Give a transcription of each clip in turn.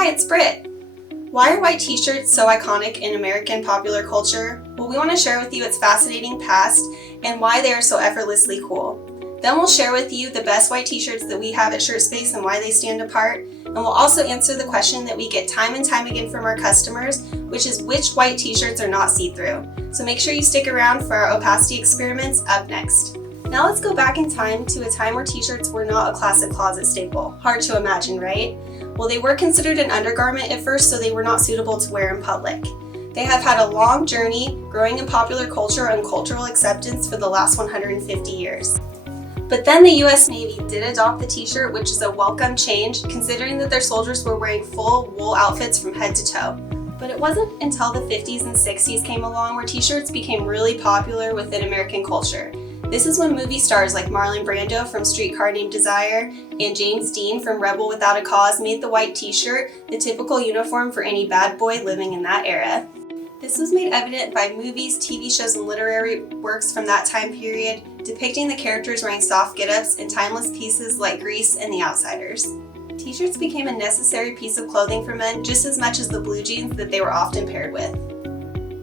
Hi, it's Britt. Why are white t-shirts so iconic in American popular culture? Well, we want to share with you its fascinating past and why they are so effortlessly cool. Then we'll share with you the best white t-shirts that we have at ShirtSpace and why they stand apart. And we'll also answer the question that we get time and time again from our customers, which is which white t-shirts are not see-through. So make sure you stick around for our opacity experiments up next. Now let's go back in time to a time where t-shirts were not a classic closet staple. Hard to imagine, right? Well, they were considered an undergarment at first, so they were not suitable to wear in public. They have had a long journey, growing in popular culture and cultural acceptance for the last 150 years. But then the US Navy did adopt the t-shirt, which is a welcome change, considering that their soldiers were wearing full wool outfits from head to toe. But it wasn't until the 50s and 60s came along where t-shirts became really popular within American culture. This is when movie stars like Marlon Brando from Streetcar Named Desire and James Dean from Rebel Without a Cause made the white t-shirt the typical uniform for any bad boy living in that era. This was made evident by movies, TV shows, and literary works from that time period, depicting the characters wearing soft get-ups and timeless pieces like Grease and The Outsiders. T-shirts became a necessary piece of clothing for men just as much as the blue jeans that they were often paired with.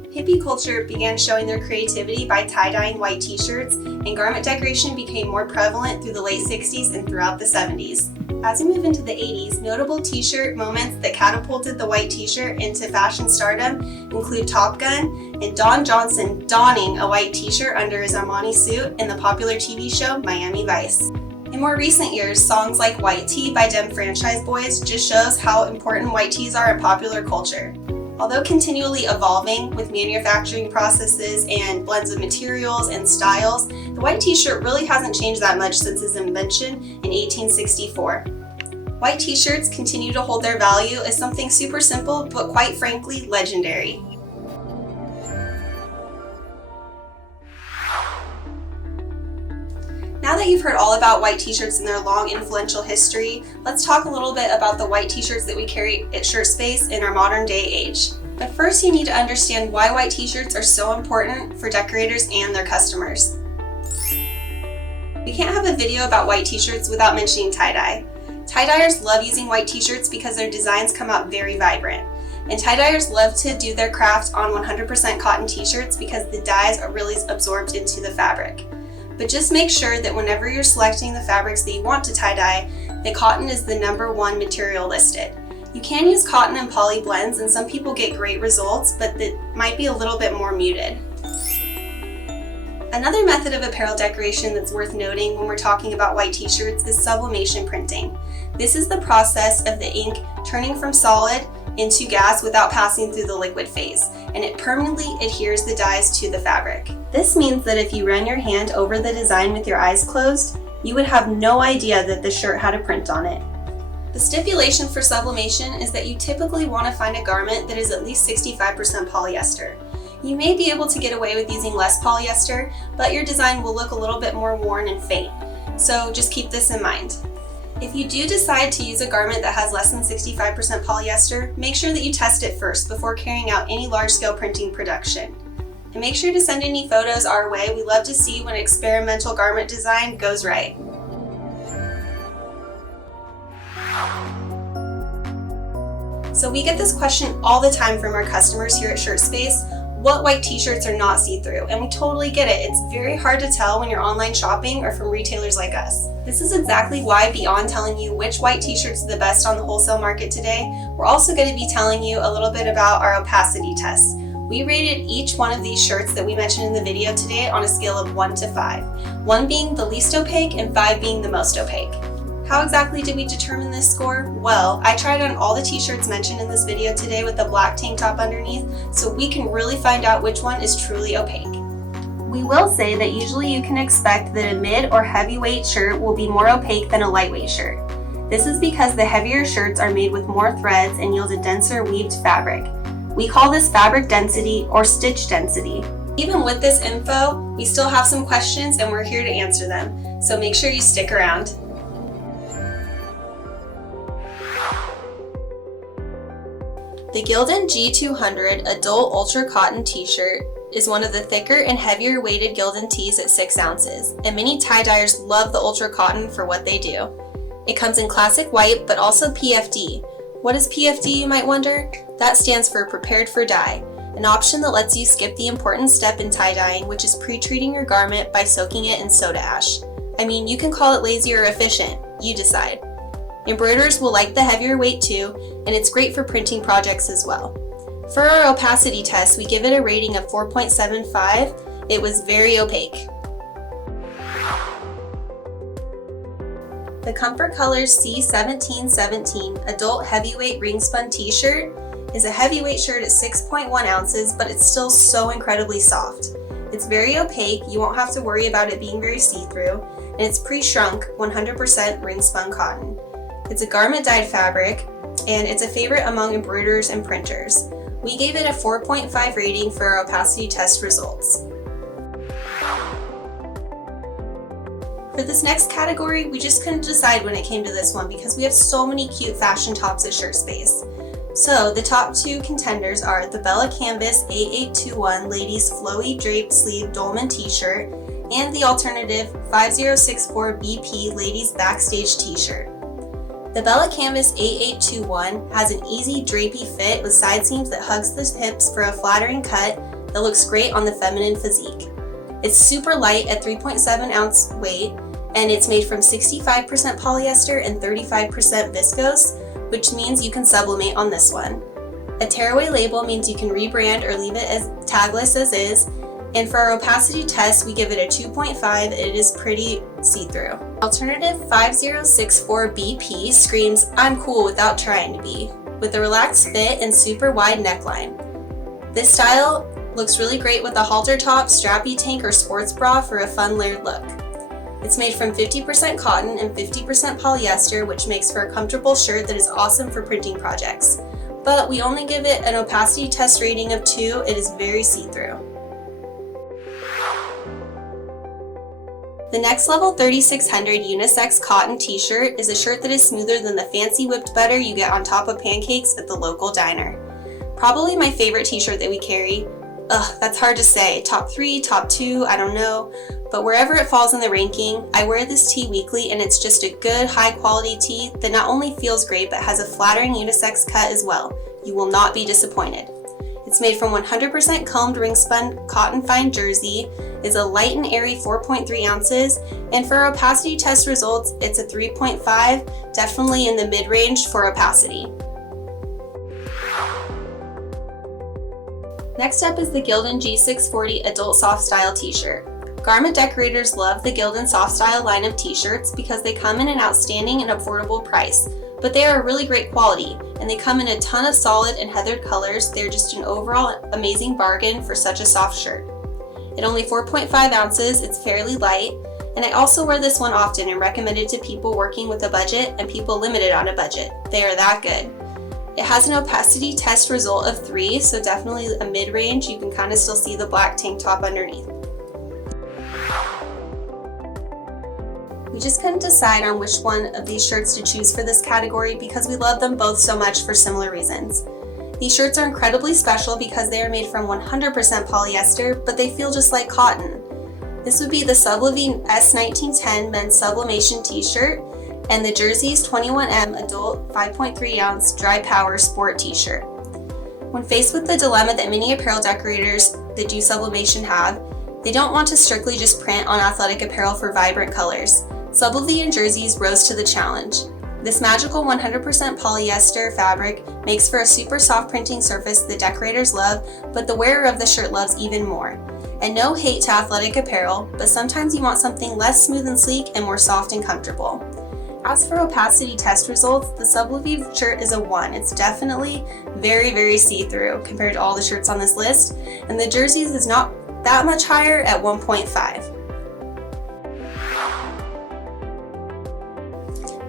Hippie culture began showing their creativity by tie-dyeing white t-shirts, and garment decoration became more prevalent through the late 60s and throughout the 70s. As we move into the 80s, notable t-shirt moments that catapulted the white t-shirt into fashion stardom include Top Gun and Don Johnson donning a white t-shirt under his Armani suit in the popular TV show Miami Vice. In more recent years, songs like White Tee by Dem Franchise Boys just shows how important white tees are in popular culture. Although continually evolving with manufacturing processes and blends of materials and styles, the white t-shirt really hasn't changed that much since its invention in 1864. White t-shirts continue to hold their value as something super simple, but quite frankly, legendary. Now that you've heard all about white t-shirts and their long influential history, let's talk a little bit about the white t-shirts that we carry at ShirtSpace in our modern day age. But first you need to understand why white t-shirts are so important for decorators and their customers. We can't have a video about white t-shirts without mentioning tie-dye. Tie-dyers love using white t-shirts because their designs come out very vibrant. And tie-dyers love to do their craft on 100% cotton t-shirts because the dyes are really absorbed into the fabric. But just make sure that whenever you're selecting the fabrics that you want to tie-dye, that cotton is the #1 material listed. You can use cotton and poly blends, and some people get great results, but that might be a little bit more muted. Another method of apparel decoration that's worth noting when we're talking about white t-shirts is sublimation printing. This is the process of the ink turning from solid into gas without passing through the liquid phase, and it permanently adheres the dyes to the fabric. This means that if you run your hand over the design with your eyes closed, you would have no idea that the shirt had a print on it. The stipulation for sublimation is that you typically want to find a garment that is at least 65% polyester. You may be able to get away with using less polyester, but your design will look a little bit more worn and faint. So just keep this in mind. If you do decide to use a garment that has less than 65% polyester, make sure that you test it first before carrying out any large-scale printing production. And make sure to send any photos our way. We love to see when experimental garment design goes right. So we get this question all the time from our customers here at ShirtSpace. What white t-shirts are not see-through? And we totally get it. It's very hard to tell when you're online shopping or from retailers like us. This is exactly why, beyond telling you which white t-shirts are the best on the wholesale market today, we're also going to be telling you a little bit about our opacity test. We rated each one of these shirts that we mentioned in the video today on a scale of 1 to 5. 1 being the least opaque and 5 being the most opaque. How exactly did we determine this score? Well, I tried on all the t-shirts mentioned in this video today with the black tank top underneath, so we can really find out which one is truly opaque. We will say that usually you can expect that a mid or heavyweight shirt will be more opaque than a lightweight shirt. This is because the heavier shirts are made with more threads and yield a denser weaved fabric. We call this fabric density or stitch density. Even with this info, we still have some questions and we're here to answer them, so make sure you stick around. The Gildan G200 Adult Ultra Cotton T-shirt is one of the thicker and heavier weighted Gildan tees at 6 ounces, and many tie-dyers love the Ultra Cotton for what they do. It comes in classic white but also PFD, What is PFD, you might wonder? That stands for Prepared for Dye, an option that lets you skip the important step in tie-dyeing, which is pre-treating your garment by soaking it in soda ash. I mean, you can call it lazy or efficient, you decide. Embroiderers will like the heavier weight too, and it's great for printing projects as well. For our opacity test, we give it a rating of 4.75. It was very opaque. The Comfort Colors C1717 Adult Heavyweight Ring Spun T-shirt is a heavyweight shirt at 6.1 ounces, but it's still so incredibly soft. It's very opaque, you won't have to worry about it being very see-through, and it's pre-shrunk 100% ring spun cotton. It's a garment dyed fabric, and it's a favorite among embroiderers and printers. We gave it a 4.5 rating for our opacity test results. For this next category, we just couldn't decide when it came to this one because we have so many cute fashion tops at ShirtSpace. So the top two contenders are the Bella Canvas A821 Ladies Flowy Draped Sleeve Dolman T-shirt and the alternative 5064 BP Ladies Backstage T-shirt. The Bella Canvas A821 has an easy drapey fit with side seams that hugs the hips for a flattering cut that looks great on the feminine physique. It's super light at 3.7 ounce weight, and it's made from 65% polyester and 35% viscose, which means you can sublimate on this one. A tearaway label means you can rebrand or leave it as tagless as is, and for our opacity test, we give it a 2.5. It is pretty see-through. Alternative 5064 BP screams, "I'm cool without trying to be," with a relaxed fit and super wide neckline. This style looks really great with a halter top, strappy tank, or sports bra for a fun layered look. It's made from 50% cotton and 50% polyester, which makes for a comfortable shirt that is awesome for printing projects. But we only give it an opacity test rating of 2. It is very see-through. The Next Level 3600 Unisex Cotton T-shirt is a shirt that is smoother than the fancy whipped butter you get on top of pancakes at the local diner. Probably my favorite t-shirt that we carry. That's hard to say. Top 3, top 2, I don't know. But wherever it falls in the ranking, I wear this tee weekly, and it's just a good, high quality tee that not only feels great but has a flattering unisex cut as well. You will not be disappointed. It's made from 100% combed ring spun cotton fine jersey, is a light and airy 4.3 ounces, and for our opacity test results, it's a 3.5, definitely in the mid-range for opacity. Next up is the Gildan G640 Adult Soft Style T-shirt. Garment decorators love the Gildan Soft Style line of t-shirts because they come in an outstanding and affordable price, but they are really great quality, and they come in a ton of solid and heathered colors. They're just an overall amazing bargain for such a soft shirt. At only 4.5 ounces, it's fairly light, and I also wear this one often and recommend it to people working with a budget and people limited on a budget. They are that good. It has an opacity test result of 3, so definitely a mid-range. You can kind of still see the black tank top underneath. We just couldn't decide on which one of these shirts to choose for this category because we love them both so much for similar reasons. These shirts are incredibly special because they are made from 100% polyester, but they feel just like cotton. This would be the Sublimation S1910 Men's Sublimation T-shirt and the Jersey's 21M Adult 5.3 ounce Dry Power Sport T-shirt. When faced with the dilemma that many apparel decorators that do sublimation have, they don't want to strictly just print on athletic apparel for vibrant colors. Sublimation jerseys rose to the challenge. This magical 100% polyester fabric makes for a super soft printing surface that decorators love, but the wearer of the shirt loves even more. And no hate to athletic apparel, but sometimes you want something less smooth and sleek and more soft and comfortable. As for opacity test results, the Sublimation shirt is a 1. It's definitely very, very see-through compared to all the shirts on this list, and the jerseys is not that much higher at 1.5.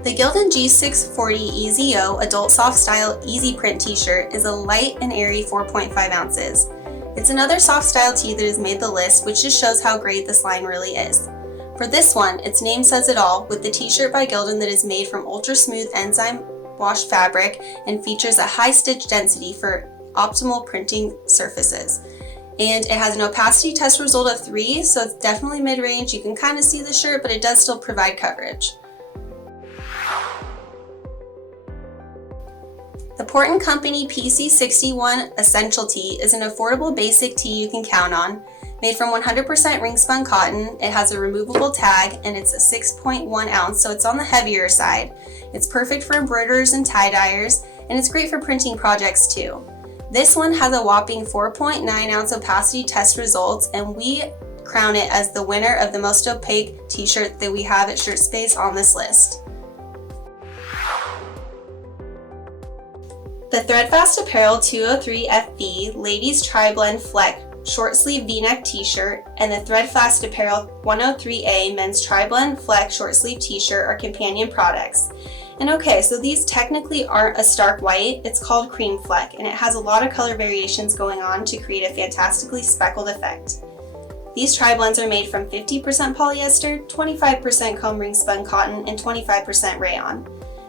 The Gildan G640 EZO Adult Soft Style Easy Print T-shirt is a light and airy 4.5 ounces. It's another soft style tee that has made the list, which just shows how great this line really is. For this one, its name says it all, with the t-shirt by Gildan that is made from ultra smooth enzyme wash fabric and features a high stitch density for optimal printing surfaces. And it has an opacity test result of 3, so it's definitely mid-range. You can kind of see the shirt, but it does still provide coverage. The Port & Company PC61 Essential Tee is an affordable basic tee you can count on. Made from 100% ring-spun cotton, it has a removable tag, and it's a 6.1 ounce, so it's on the heavier side. It's perfect for embroiderers and tie-dyers, and it's great for printing projects too. This one has a whopping 4.9 ounce opacity test results, and we crown it as the winner of the most opaque t-shirt that we have at ShirtSpace on this list. The Threadfast Apparel 203 FB Ladies Tri-Blend Fleck Short Sleeve V-Neck T-shirt and the Threadfast Apparel 103A Men's Tri-Blend Fleck Short Sleeve T-shirt are companion products. And okay, so these technically aren't a stark white, it's called cream fleck, and it has a lot of color variations going on to create a fantastically speckled effect. These tri-blends are made from 50% polyester, 25% comb ring spun cotton, and 25% rayon.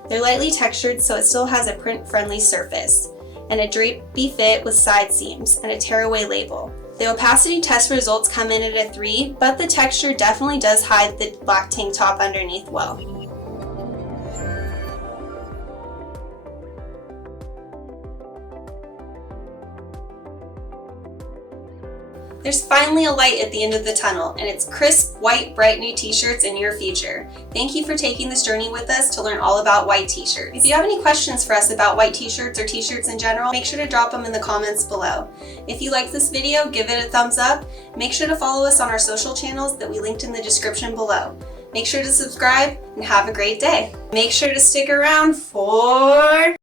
They're lightly textured, so it still has a print-friendly surface, and a drapey fit with side seams, and a tearaway label. The opacity test results come in at a 3, but the texture definitely does hide the black tank top underneath well. There's finally a light at the end of the tunnel, and it's crisp, white, bright new t-shirts in your future. Thank you for taking this journey with us to learn all about white t-shirts. If you have any questions for us about white t-shirts or t-shirts in general, make sure to drop them in the comments below. If you like this video, give it a thumbs up. Make sure to follow us on our social channels that we linked in the description below. Make sure to subscribe and have a great day. Make sure to stick around for